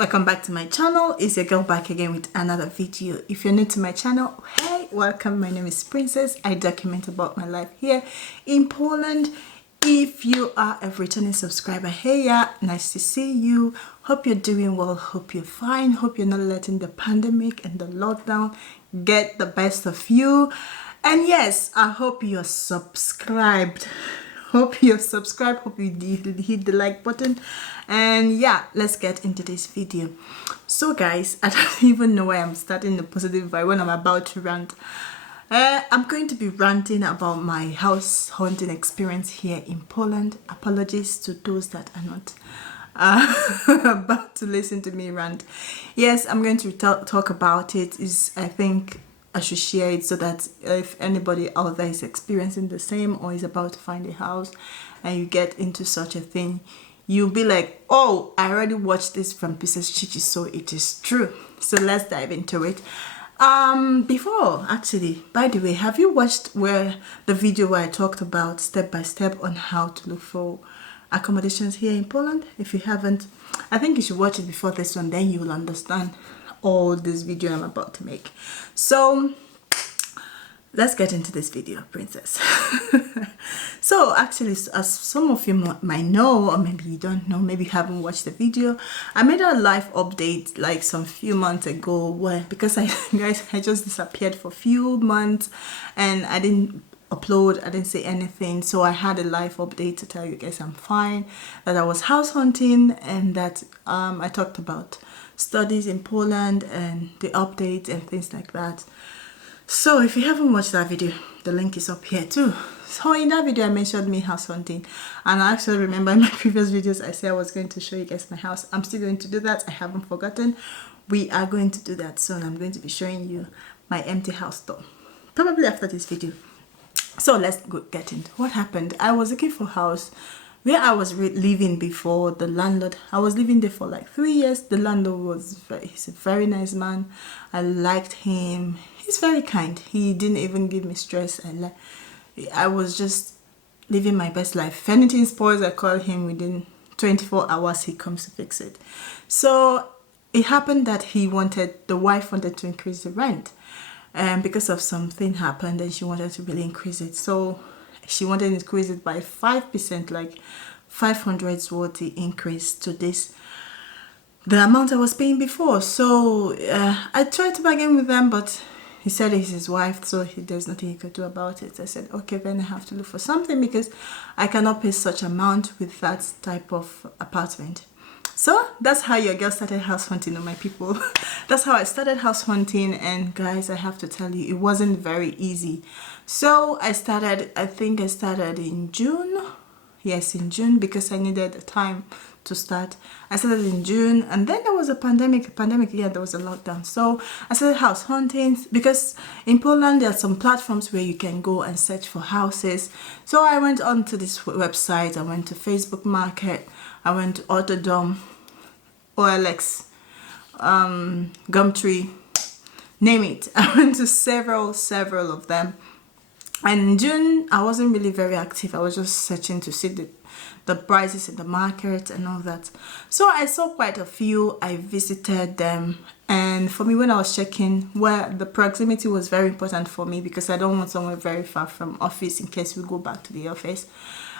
Welcome back to my channel. It's your girl back again with another video. If you're new to my channel, hey, welcome. My name is Princess. I document about my life here in Poland. If you are a returning subscriber, hey, yeah, nice to see you. Hope you're doing well. Hope you're fine. Hope you're not letting the pandemic and the lockdown get the best of you. And yes, I hope you're subscribed. Hope you're subscribed. Hope you hit the like button. And yeah, let's get into this video. So guys, I don't even know why I'm starting the positive vibe when I'm about to rant. I'm going to be ranting about my house hunting experience here in Poland. Apologies to those that are not about to listen to me rant. Yes, I'm going to talk about it. I think I should share it so that if anybody out there is experiencing the same or is about to find a house and you get into such a thing, you'll be like, oh, I already watched this from Princess Chichi, so it is true. So let's dive into it. Before, actually, by the way, have you watched the video where I talked about step by step on how to look for accommodations here in Poland? If you haven't, I think you should watch it before this one, then you will understand all this video I'm about to make. So let's get into this video, Princess. So actually, as some of you might know, or maybe you don't know, maybe you haven't watched the video, I made a live update like some few months ago where, because I just disappeared for a few months and I didn't upload, I didn't say anything, so I had a live update to tell you guys I'm fine, that I was house hunting, and that I talked about studies in Poland and the updates and things like that. So if you haven't watched that video, the link is up here too. So in that video I mentioned me house hunting, and I actually remember in my previous videos I said I was going to show you guys my house. I'm still going to do that. I haven't forgotten. We are going to do that soon. I'm going to be showing you my empty house tour, probably after this video. So let's get into what happened. I was looking for a house where I was living before. The landlord, I was living there for like 3 years. The landlord he's a very nice man. I liked him. He's very kind. He didn't even give me stress. I was just living my best life. If anything spoils, I call him. Within 24 hours he comes to fix it. So it happened that the wife wanted to increase the rent, and because of something happened and she wanted to really increase it. So she wanted to increase it by 5%, like 500 zloty increase to the amount I was paying before. So I tried to bargain with them, but he said he's his wife, so there's nothing he could do about it. I said, okay, then I have to look for something because I cannot pay such amount with that type of apartment. So that's how your girl started house hunting, my people. That's how I started house hunting, and guys, I have to tell you, it wasn't very easy. So I think I started in June. Yes, in June, because I needed the time to start. I started in June, and then there was a pandemic. Yeah, there was a lockdown. So I started house hunting because in Poland there are some platforms where you can go and search for houses. So I went on to this website. I went to Facebook Market. I went to Autodom, OLX, Gumtree, name it. I went to several of them. And in June, I wasn't really very active. I was just searching to see the prices in the market and all that. So I saw quite a few. I visited them. And for me, when I was checking, where the proximity was very important for me, because I don't want somewhere very far from office in case we go back to the office.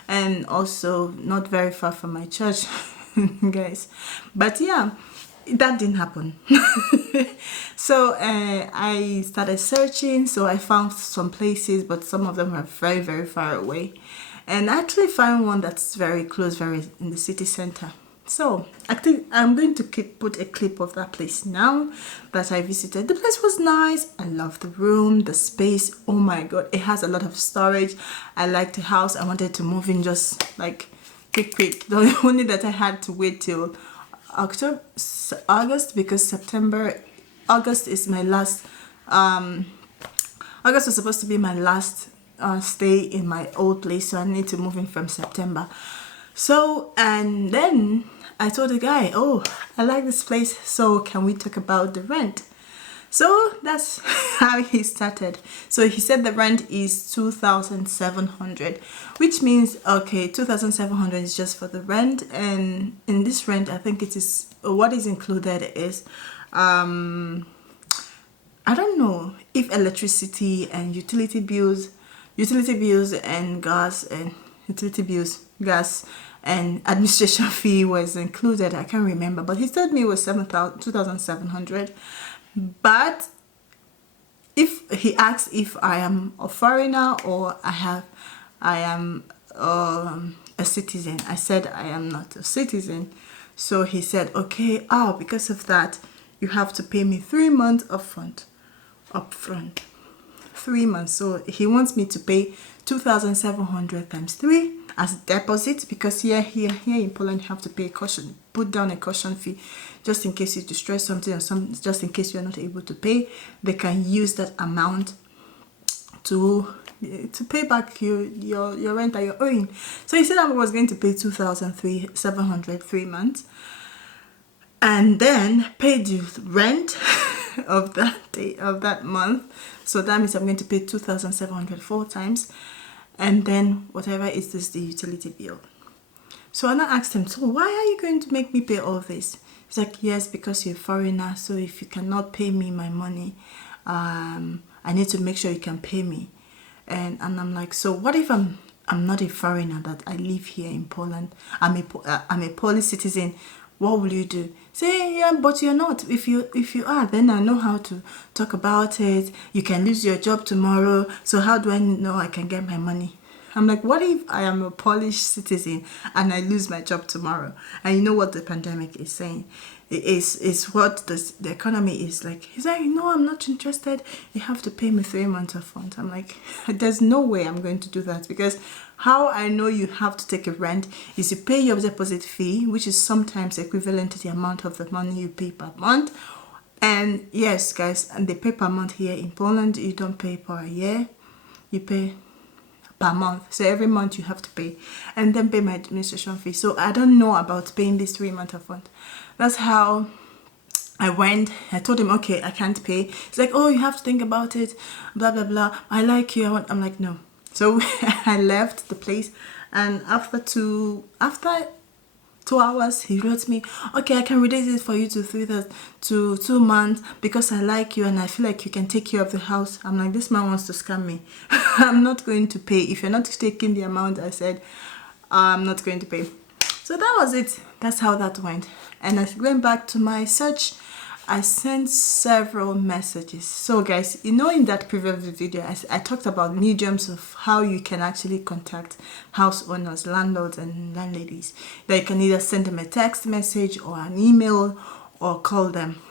And also not very far from my church, guys. But yeah, that didn't happen. So I started searching. So I found some places, but some of them are very, very far away. And I actually found one that's very close, very in the city center. So I think I'm going to put a clip of that place now that I visited. The place was nice. I love the room, the space. Oh my god, it has a lot of storage. I liked the house. I wanted to move in just like quick. The only that I had to wait till August, because August is my last. August was supposed to be my last stay in my old place, so I need to move in from September. So, and then I told the guy, oh, I like this place, so can we talk about the rent? So that's how he started. So he said the rent is 2,700, which means, okay, 2,700 is just for the rent. And in this rent, I think it is, what is included is, I don't know if electricity and utility bills and gas and utility bills, gas and administration fee was included. I can't remember, but he told me it was 2,700. But if he asks if I am a foreigner or I am a citizen, I said I am not a citizen. So he said, okay, because of that, you have to pay me 3 months upfront. 3 months. So he wants me to pay 2,700 times 3 as deposit, because here in Poland you have to pay put down a caution fee, just in case you destroy something or just in case you are not able to pay. They can use that amount to pay back your rent that you're owing. So he said I was going to pay 2,700 3 months, and then pay the rent of that day, of that month. So that means I'm going to pay 2,700 4 times, and then whatever is this, the utility bill. So I asked him, so why are you going to make me pay all this? He's like, yes, because you're a foreigner, so if you cannot pay me my money, I need to make sure you can pay me. And I'm like, so what if I'm not a foreigner, that I live here in Poland, I'm a Polish citizen, what will you do? Say, yeah, but you're not. If you are, then I know how to talk about it. You can lose your job tomorrow, so how do I know I can get my money? I'm like, what if I am a Polish citizen and I lose my job tomorrow? And you know what the pandemic is saying? It's what the economy is like. He's like, no, I'm not interested. You have to pay me 3 months of rent. I'm like, there's no way I'm going to do that, because how I know you have to take a rent is you pay your deposit fee, which is sometimes equivalent to the amount of the money you pay per month. And yes, guys, and they pay per month here in Poland. You don't pay per year, you pay per month. So every month you have to pay, and then pay my administration fee. So I don't know about paying this 3 month upfront. That's how I went. I told him, okay, I can't pay. He's like, oh, you have to think about it, blah blah blah, I like you, I'm like, no. So I left the place, and after 2 hours he wrote me, okay, I can reduce it for you to 2 months because I like you and I feel like you can take care of the house. I'm like, this man wants to scam me. I'm not going to pay. If you're not taking the amount I said, I'm not going to pay. So that was it. That's how that went. And I went back to my search. I sent several messages. So guys, you know, in that previous video, I talked about mediums of how you can actually contact house owners, landlords and landladies. That you can either send them a text message or an email or call them.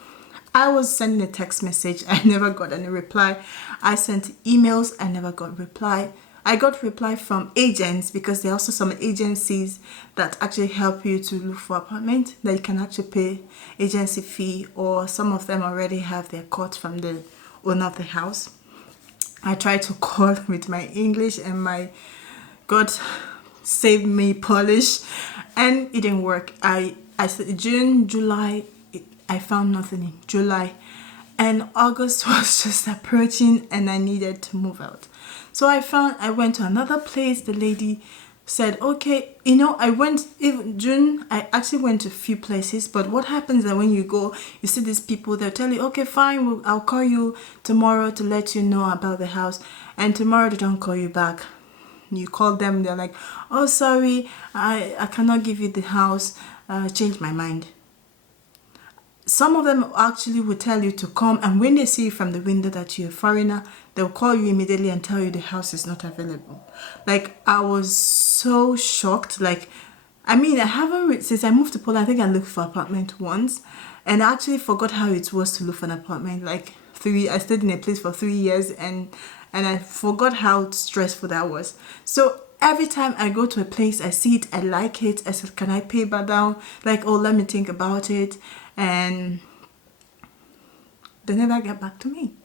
I was sending a text message. I never got any reply. I sent emails. I never got reply. I got reply from agents, because there are also some agencies that actually help you to look for apartment that you can actually pay agency fee, or some of them already have their cut from the owner of the house. I tried to call with my English and my God save me Polish, and it didn't work. I said June, July, I found nothing in July, and August was just approaching and I needed to move out. So I went to another place. The lady said, okay, you know, I went, even June, I actually went to a few places, but what happens is that when you go, you see these people, they'll tell you, okay, fine, I'll call you tomorrow to let you know about the house, and tomorrow they don't call you back. You call them, they're like, oh, sorry, I cannot give you the house, change my mind. Some of them actually will tell you to come, and when they see from the window that you're a foreigner, they'll call you immediately and tell you the house is not available. Like, I was so shocked. Like, I mean, I haven't, since I moved to Poland, I think I looked for an apartment once, and I actually forgot how it was to look for an apartment. Like, I stayed in a place for 3 years, and I forgot how stressful that was. So every time I go to a place, I see it, I like it, I said, can I pay back down? Like, oh, let me think about it. And they never get back to me.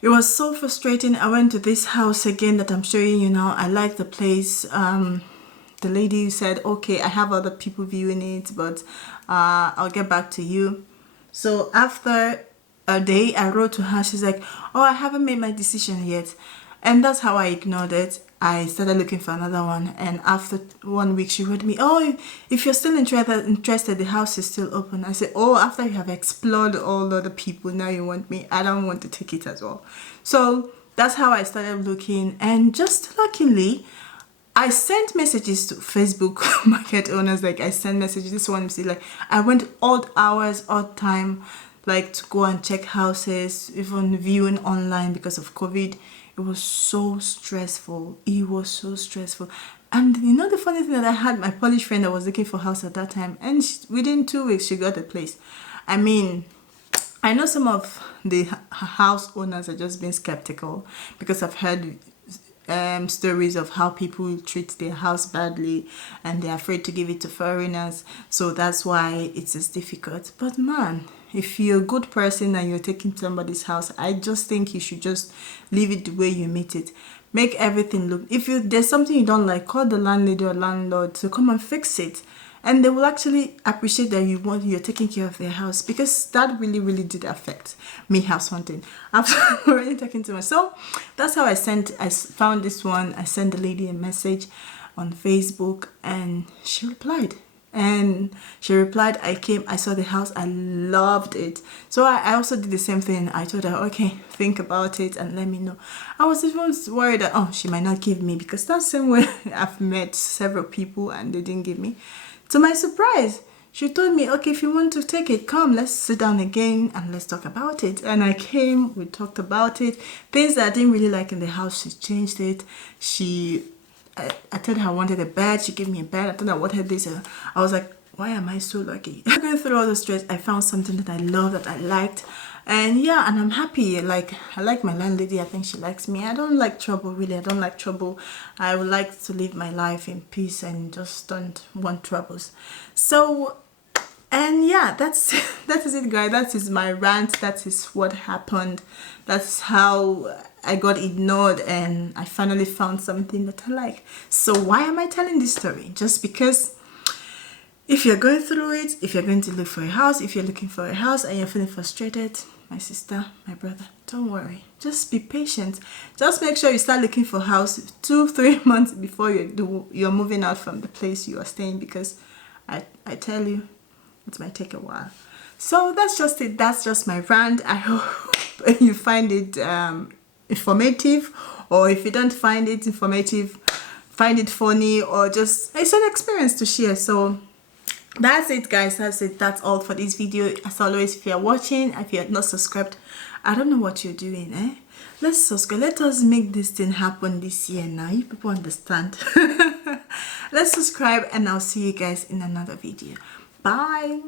It was so frustrating. I went to this house again that I'm showing you now. I like the place. The lady said, okay, I have other people viewing it, but I'll get back to you. So after a day I wrote to her. She's like, oh, I haven't made my decision yet. And that's how I ignored it. I started looking for another one, and after 1 week she wrote me, oh, if you're still interested, the house is still open. I said, oh, after you have explored all the other people, now you want me? I don't want to take it as well. So that's how I started looking, and just luckily I sent messages to Facebook market owners. Like, I sent messages. This one, see, like, I went odd hours, odd time, like, to go and check houses, even viewing online because of COVID. It was so stressful. It was so stressful. And you know the funny thing, that I had my Polish friend that was looking for a house at that time, and within 2 weeks she got a place. I mean, I know some of the house owners are just being skeptical because I've heard stories of how people treat their house badly and they're afraid to give it to foreigners, so that's why it's as difficult. But man, if you're a good person and you're taking somebody's house, I just think you should just leave it the way you meet it. Make everything look, if there's something you don't like, call the landlady or landlord to come and fix it, and they will actually appreciate that you're taking care of their house, because that really did affect me house hunting after already talking to myself. So that's how I found this one. I sent the lady a message on Facebook, and she replied. I saw the house, I loved it. So I also did the same thing. I told her, okay, think about it and let me know. I was even worried that, oh, she might not give me, because that's the same way I've met several people and they didn't give me. To my surprise, she told me, okay, if you want to take it, come, let's sit down again and let's talk about it. And I came, we talked about it. Things that I didn't really like in the house, she changed it. I told her I wanted a bed, she gave me a bed. I told her I wanted this. I was like, why am I so lucky? Going through all the stress, I found something that I love, that I liked. And yeah, and I'm happy. Like, I like my landlady. I think she likes me. I don't like trouble, really. I don't like trouble. I would like to live my life in peace and just don't want troubles. So, and yeah, that is it, guys. That is my rant. That is what happened. That's how I got ignored and I finally found something that I like. So why am I telling this story? Just because if you're going through it, if you're going to look for a house, if you're looking for a house and you're feeling frustrated, my sister, my brother, don't worry. Just be patient. Just make sure you start looking for a house 2-3 months before you're moving out from the place you are staying, because I tell you, it might take a while. So that's just it. That's just my rant. I hope you find it informative, or if you don't find it informative, find it funny, or just it's an experience to share. So that's it, guys. That's it. That's all for this video. As always, if you're watching, if you're not subscribed, I don't know what you're doing, let's subscribe. Let us make this thing happen this year. Now you people understand. Let's subscribe, and I'll see you guys in another video. Bye.